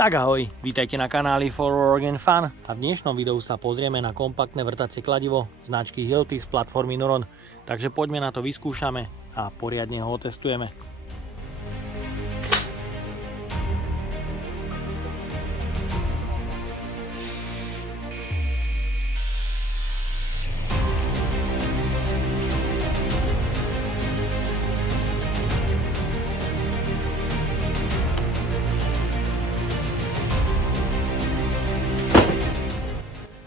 Tak ahoj, vítajte na kanáli For Work and Fun a v dnešnom videu sa pozrieme na kompaktné vrtacie kladivo značky Hilti z platformy Nuron. Takže poďme na to, vyskúšame a poriadne ho otestujeme.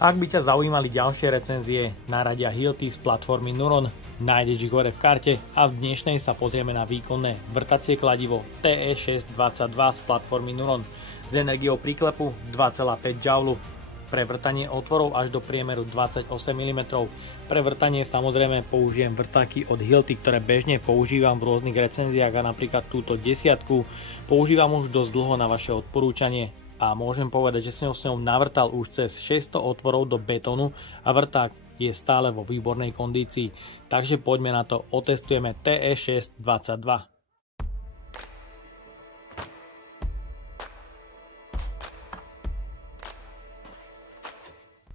Ak by ťa zaujímali ďalšie recenzie, naradia Hilti z platformy Nuron, nájdeš ich hore v karte a v dnešnej sa pozrieme na výkonné vrtacie kladivo TE622 z platformy Nuron s energiou príklepu 2,5 Joule pre vrtanie otvorov až do priemeru 28 mm. Pre vrtanie samozrejme použijem vrtáky od Hilti, ktoré bežne používam v rôznych recenziách a napríklad túto desiatku používam už dosť dlho na vaše odporúčanie. A môžem povedať, že som s ňou navrtal už cez 600 otvorov do betónu a vrták je stále vo výbornej kondícii. Takže poďme na to, otestujeme TE622.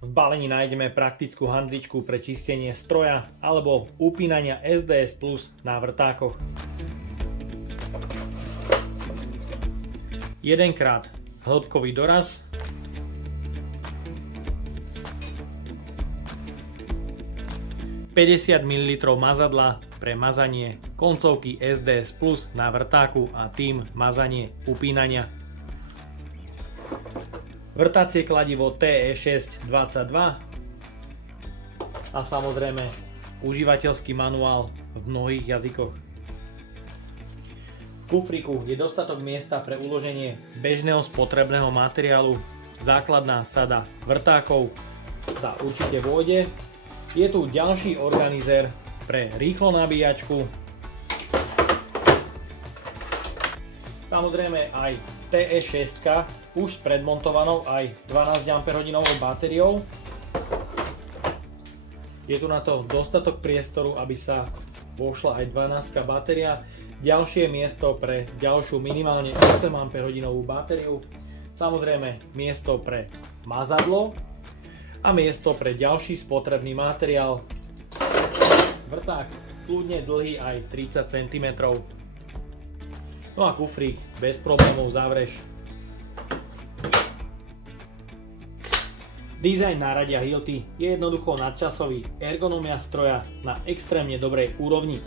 V balení nájdeme praktickú handličku pre čistenie stroja alebo upínania SDS Plus na vrtákoch. Jedenkrát hĺbkový doraz, $50 ml mazadla pre mazanie koncovky SDS Plus na vrtáku a tým mazanie upínania. Vrtacie kladivo TE622 a samozrejme užívateľský manuál v mnohých jazykoch. V kufríku je dostatok miesta pre uloženie bežného spotrebného materiálu, základná sada vrtákov sa určite vôjde. Je tu ďalší organizér pre rýchlo nabíjačku. Samozrejme aj TE6 už s predmontovanou aj 12 Ah batériou. Je tu na to dostatok priestoru, aby sa vošla aj 12 batéria. Ďalšie miesto pre ďalšiu minimálne 8 Ah batériu. Samozrejme miesto pre mazadlo a miesto pre ďalší spotrebný materiál. Vrták kľudne dlhý aj 30 cm. No a kufrík bez problémov zavrieš. Dizajn náradia Hilti je jednoducho nadčasový, ergonomia stroja na extrémne dobrej úrovni.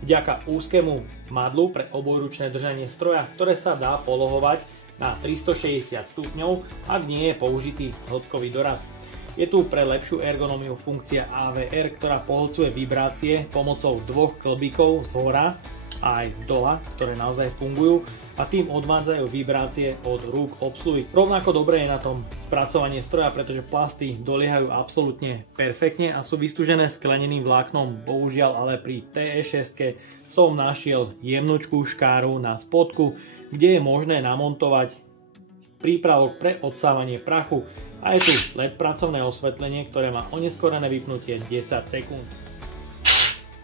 Vďaka úzkému madlu pre obojručné držanie stroja, ktoré sa dá polohovať na 360 stupňov, ak nie je použitý hĺbkový doraz. Je tu pre lepšiu ergonómiu funkcia AVR, ktorá pohlcuje vibrácie pomocou dvoch klbíkov z hora a aj z dola, ktoré naozaj fungujú a tým odvádzajú vibrácie od rúk obsluhy. Rovnako dobre je na tom spracovanie stroja, pretože plasty doliehajú absolútne perfektne a sú vystúžené skleneným vláknom. Bohužiaľ ale pri TE6 som našiel jemnúčkú škáru na spodku, kde je možné namontovať prípravok pre odsávanie prachu a je tu LED pracovné osvetlenie, ktoré má oneskorené vypnutie 10 sekúnd.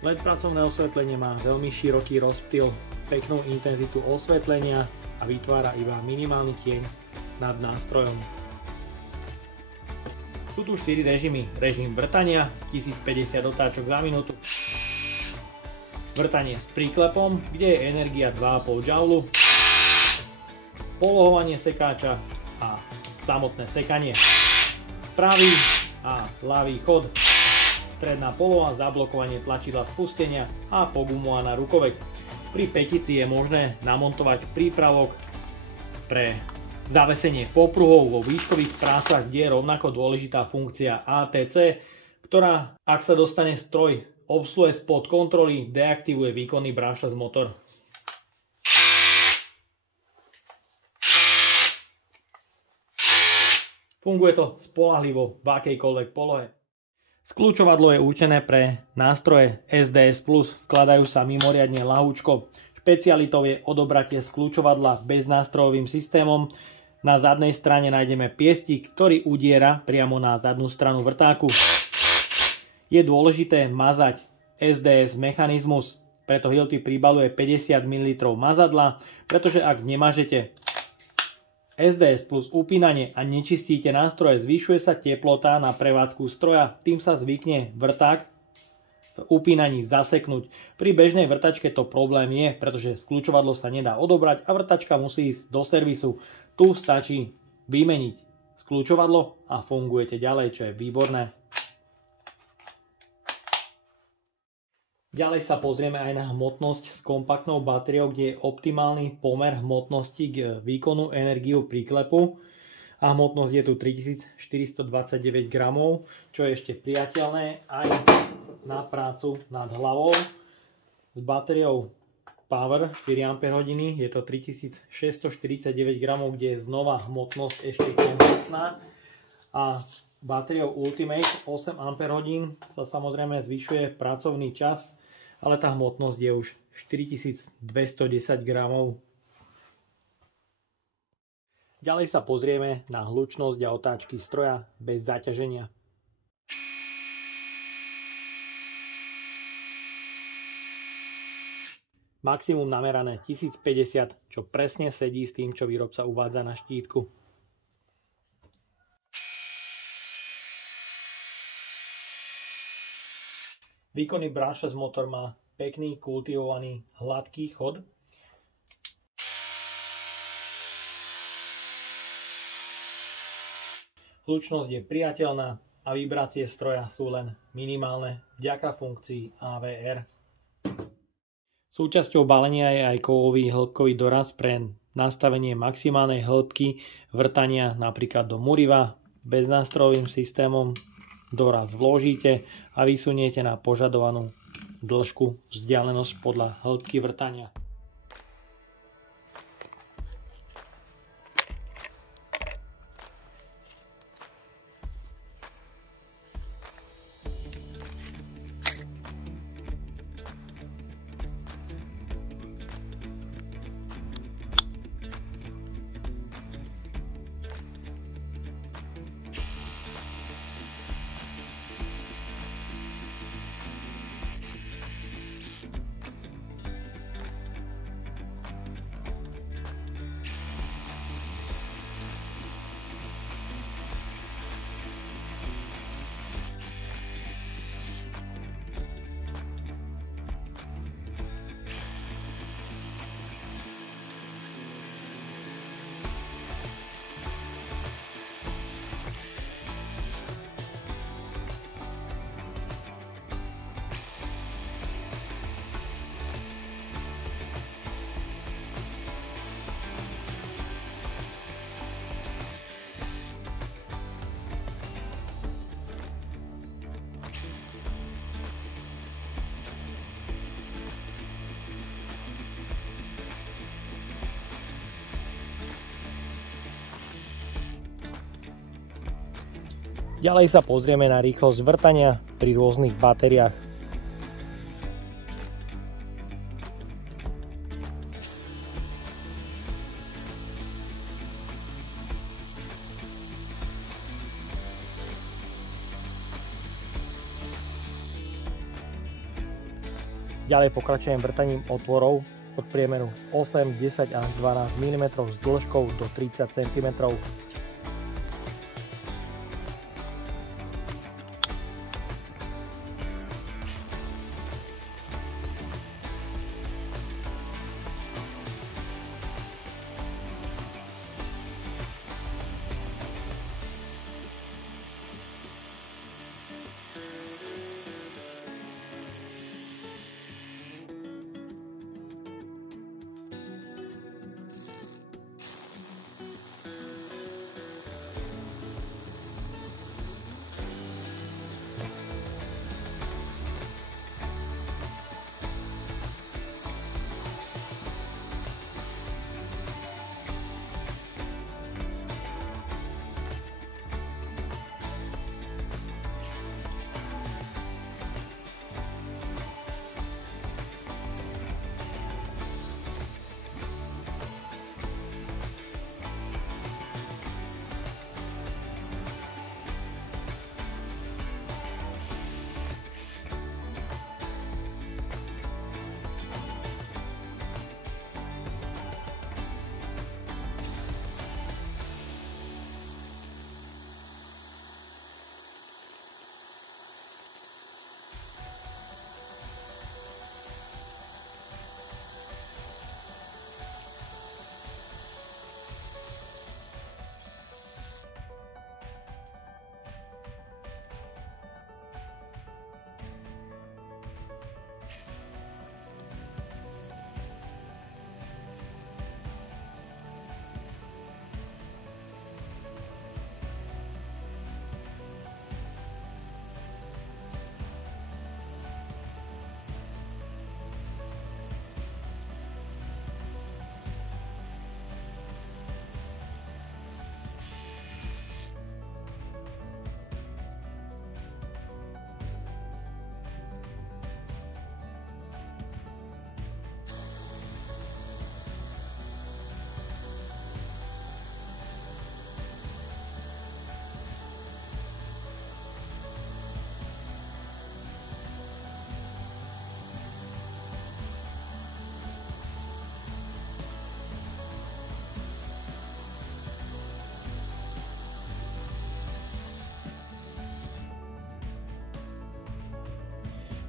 LED pracovné osvetlenie má veľmi široký rozptyl, peknú intenzitu osvetlenia a vytvára iba minimálny tieň nad nástrojom. Sú tu 4 režimy. Režim vrtania 1050 otáčok za minútu, vrtanie s príklepom, kde je energia 2,5 Joule, polohovanie sekáča a samotné sekanie, pravý a ľavý chod, stredná poloha, zablokovanie tlačidla spustenia a pogumovaná rukovek. Pri petici je možné namontovať prípravok pre zavesenie popruhov vo výškových trásach, kde je rovnako dôležitá funkcia ATC, ktorá, ak sa dostane stroj obsluhe spod kontroly, deaktivuje výkonný brushless motor. Funguje to spoľahlivo v akejkoľvek polohe. Skľúčovadlo je určené pre nástroje SDS Plus, vkladajú sa mimoriadne ľahúčko. Špecialitou je odobratie skľúčovadla beznástrojovým systémom. Na zadnej strane nájdeme piestik, ktorý udiera priamo na zadnú stranu vrtáku. Je dôležité mazať SDS mechanizmus, preto Hilti pribaluje 50 ml mazadla, pretože ak nemažete SDS plus upínanie a nečistíte nástroje, zvyšuje sa teplota na prevádzku stroja, tým sa zvykne vrták v upínaní zaseknúť. Pri bežnej vrtačke to problém je, pretože skľúčovadlo sa nedá odobrať a vrtačka musí ísť do servisu. Tu stačí vymeniť skľúčovadlo a fungujete ďalej, čo je výborné. Ďalej sa pozrieme aj na hmotnosť s kompaktnou batériou, kde je optimálny pomer hmotnosti k výkonu energiu príklepu. A hmotnosť je tu 3429 gramov, čo je ešte priateľné aj na prácu nad hlavou. S batériou Power 4 Ah je to 3649 gramov, kde je znova hmotnosť ešte kompletná. A s batériou Ultimate 8 Ah sa samozrejme zvyšuje pracovný čas, ale tá hmotnosť je už 4210 gramov. Ďalej sa pozrieme na hlučnosť a otáčky stroja bez zaťaženia. Maximum namerané 1050, čo presne sedí s tým, čo výrobca uvádza na štítku. Výkonný brushless motor má pekný, kultivovaný, hladký chod. Hlučnosť je priateľná a vibrácie stroja sú len minimálne vďaka funkcii AVR. Súčasťou balenia je aj kovový hĺbkový doraz pre nastavenie maximálnej hĺbky vrtania napríklad do muriva. Beznástrojovým systémom doraz vložíte a vysuniete na požadovanú dĺžku vzdialenosť podľa hĺbky vrtania. Ďalej sa pozrieme na rýchlosť vrtania pri rôznych batériách. Ďalej pokračujem vrtaním otvorov od priemeru 8, 10 až 12 mm s dĺžkou do 30 cm.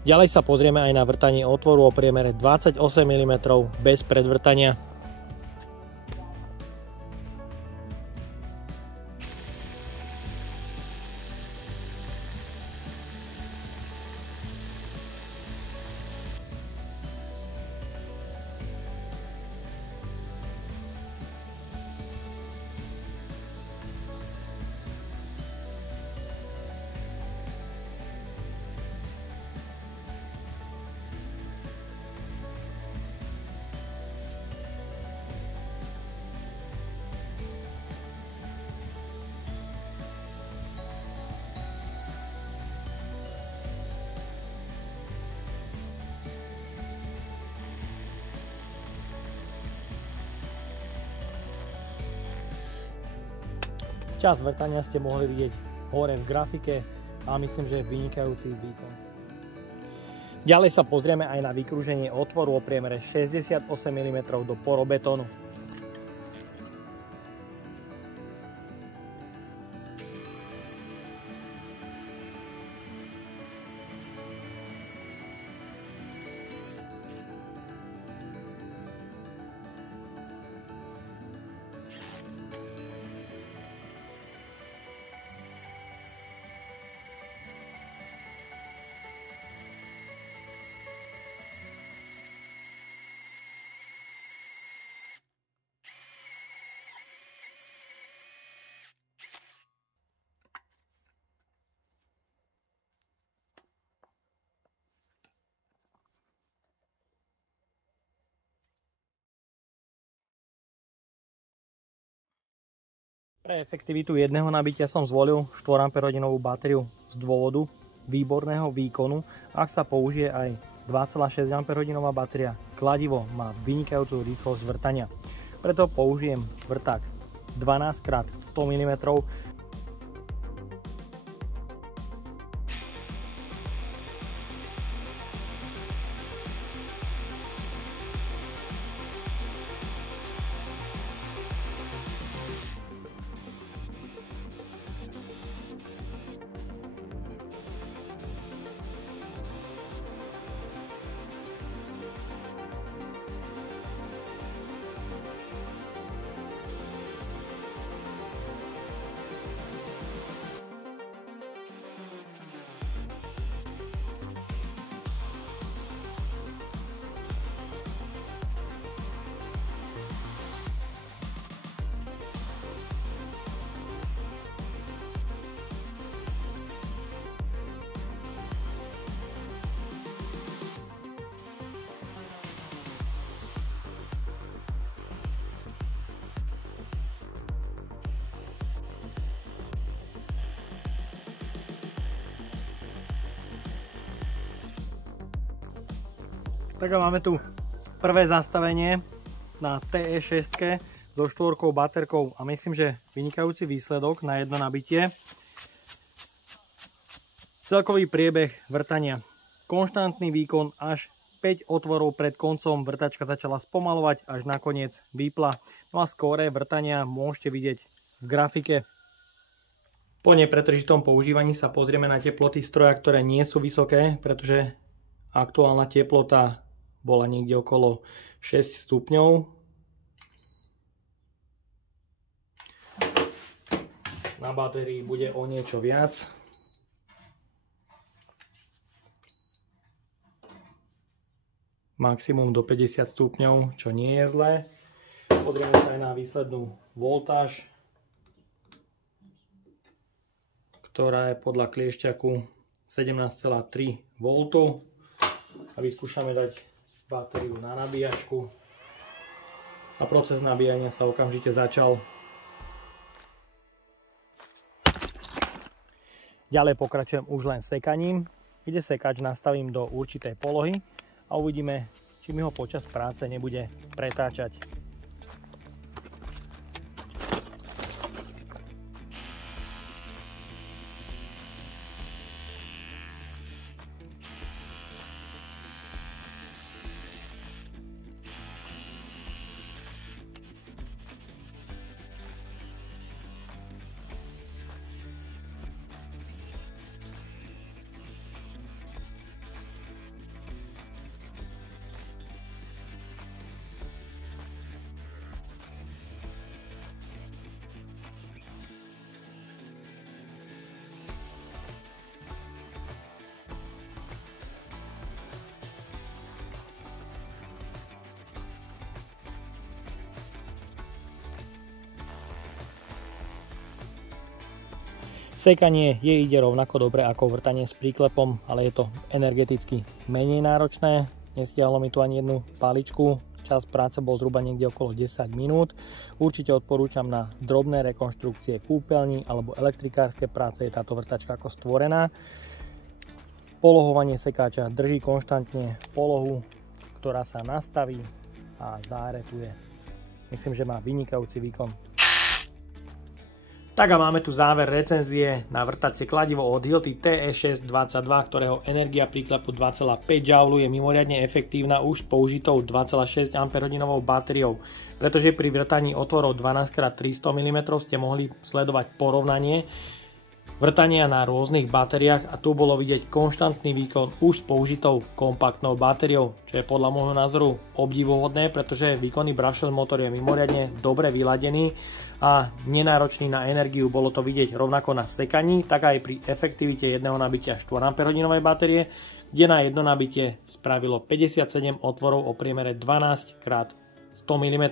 Ďalej sa pozrieme aj na vrtanie otvoru o priemere 28 mm bez predvrtania. Čas vrtania ste mohli vidieť hore v grafike a myslím, že je vynikajúci výkon. Ďalej sa pozrieme aj na vykrúženie otvoru o priemere 68 mm do porobetónu. Pre efektivitu jedného nabitia som zvolil 4 Ah batériu z dôvodu výborného výkonu. Ak sa použije aj 2,6 Ah batéria, kladivo má vynikajúcu rýchlosť vrtania. Preto použijem vrták 12x100 mm. Tak a máme tu prvé zastavenie na TE6 so 4 baterkou a myslím, že vynikajúci výsledok na jedno nabitie. Celkový priebeh vrtania. Konštantný výkon až 5 otvorov pred koncom, vrtačka začala spomalovať, až nakoniec vypla. No a skóre vrtania môžete vidieť v grafike. Po nepretržitom používaní sa pozrieme na teploty stroja, ktoré nie sú vysoké, pretože aktuálna teplota bola niekde okolo 6 stupňov. Na batérii bude o niečo viac. Maximum do 50 stupňov, čo nie je zlé. Pozrieme sa aj na výslednú voltáž, ktorá je podľa kliešťaku 17,3 V. A vyskúšame dať batériu na nabíjačku. A proces nabíjania sa okamžite začal. Ďalej pokračujem už len sekaním, kde sekač nastavím do určitej polohy a uvidíme, či mi ho počas práce nebude pretáčať. Sekanie ide rovnako dobre ako vrtanie s príklepom, ale je to energeticky menej náročné. Nestiahlo mi tu ani jednu paličku. Čas práce bol zhruba niekde okolo 10 minút. Určite odporúčam na drobné rekonštrukcie kúpeľní alebo elektrikárske práce, je táto vrtačka ako stvorená. Polohovanie sekáča drží konštantne polohu, ktorá sa nastaví a záretuje. Myslím, že má vynikajúci výkon. Tak a máme tu záver recenzie na vrtacie kladivo od Hilti TE622, ktorého energia príklepu 2,5 Joule je mimoriadne efektívna už s použitou 2,6 Ah batériou. Pretože pri vrtaní otvorov 12x300 mm ste mohli sledovať porovnanie vrtania na rôznych batériách a tu bolo vidieť konštantný výkon už s použitou kompaktnou batériou, čo je podľa môjho názoru obdivuhodné, pretože výkonný brushless motor je mimoriadne dobre vyladený a nenáročný na energiu. Bolo to vidieť rovnako na sekaní, tak aj pri efektivite jedného nabitia 4 Ah batérie, kde na jedno nabitie spravilo 57 otvorov o priemere 12x100 mm.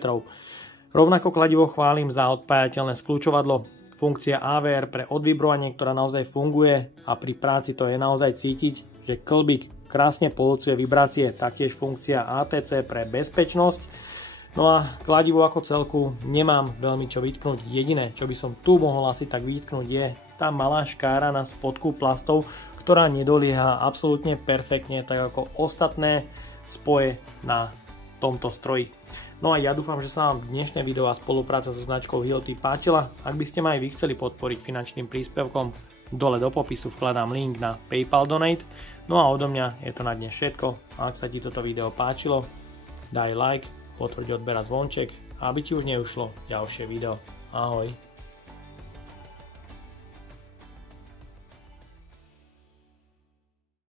Rovnako kladivo chválim za odpájateľné skľúčovadlo, funkcia AVR pre odvibrovanie, ktorá naozaj funguje a pri práci to je naozaj cítiť, že klbík krásne poľucuje vibrácie, taktiež funkcia ATC pre bezpečnosť. No a kladivo ako celku nemám veľmi čo vytknúť. Jediné, čo by som tu mohol asi tak vytknúť, je tá malá škára na spodku plastov, ktorá nedolieha absolútne perfektne, tak ako ostatné spoje na tomto stroji. No a ja dúfam, že sa vám dnešné video a spolupráca so značkou Hilti páčila. Ak by ste ma aj vy chceli podporiť finančným príspevkom, dole do popisu vkladám link na PayPal Donate. No a odo mňa je to na dnes všetko. Ak sa ti toto video páčilo, daj like, potvrď odber a zvonček, aby ti už neušlo ďalšie video. Ahoj.